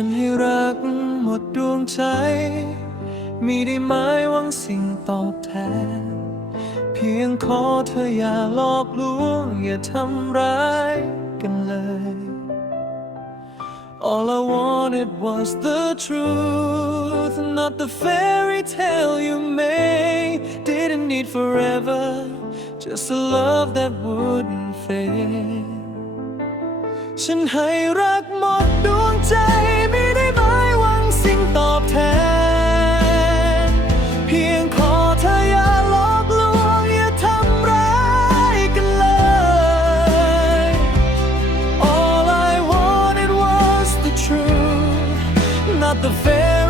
ฉันให้รักหมดดวงใจ มีได้หมายหวังสิ่งตอบแทน เพียงขอเธออย่าหลอกลวง อย่าทำร้ายกันเลย All I wanted was the truth, not the fairy tale you made. Didn't need forever, just a love that wouldn't fade. ฉันให้รัก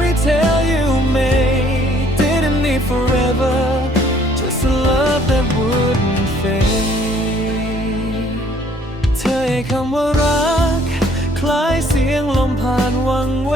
fairy tale you made didn't need forever, just a love that wouldn't fade. เธอให้คำว่ารัก คล้ายเสียงลมผ่านวังเว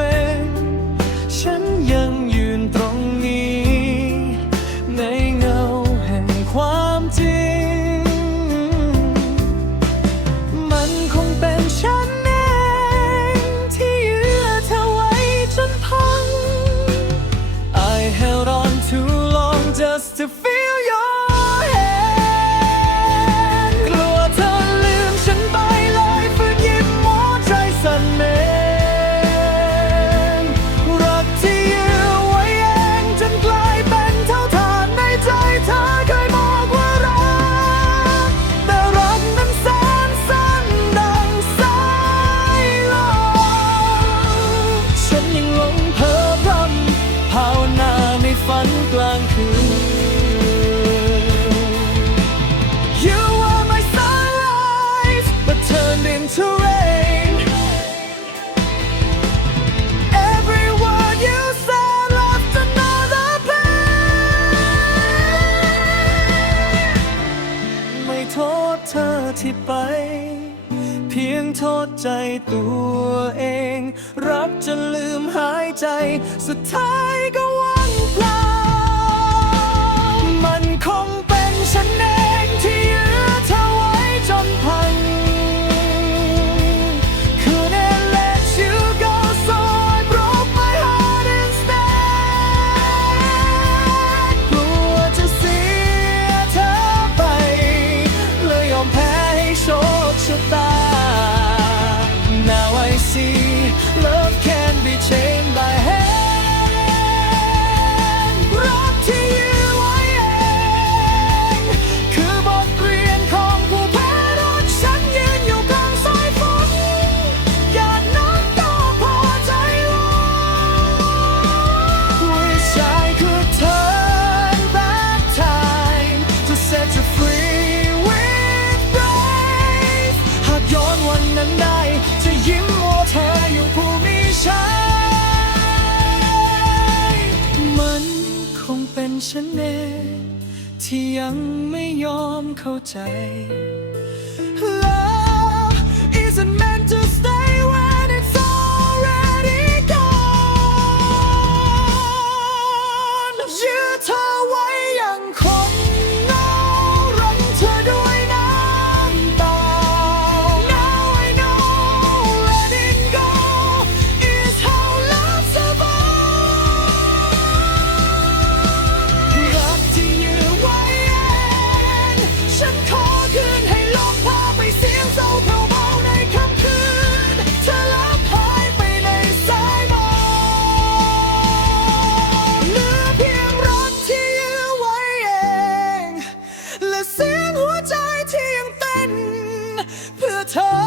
ที่ไป เพียงโทษใจตัวเอง รักจนลืมหายใจ สุดท้ายก็ว่างเปล่า ฉันเองที่ยังไม่ยอมเข้าใจ time.